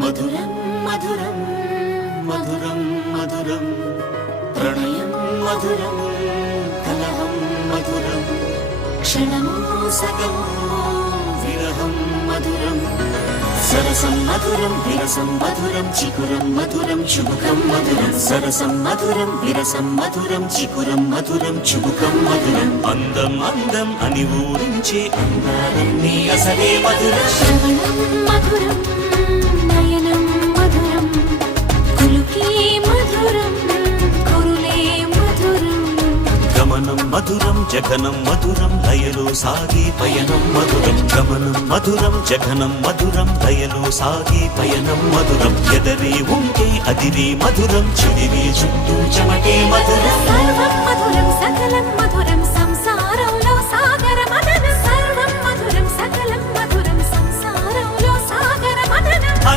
మధురం మధురం మధురం మధురం ప్రణయం మధురం కలహం మధురం క్షణము సగము విరహం మధురం సరసం మధురం విరసం మధురం చికురం మధురం చుబుకం మధురం సరసం మధురం విరసం మధురం చికురం మధురం చుబుకం మధురం అందం అందం అని ఊరించే అందాలన్నీ అసలే మధురం శ్రవణం మధురం నయనం మధురం కులుకే మధురం కురులే మధురం గమనం మధురం జగనం మధురం లయలో సాగే పయనం మధురం గమనం మధురం జగనం మధురం లయలో సాగే పయనం మధురం ఎదరే ఉంటే అదిరే మధురం చెదిరే చుట్టూ చెమటే మధురం సర్వం మధురం సకలం మధురం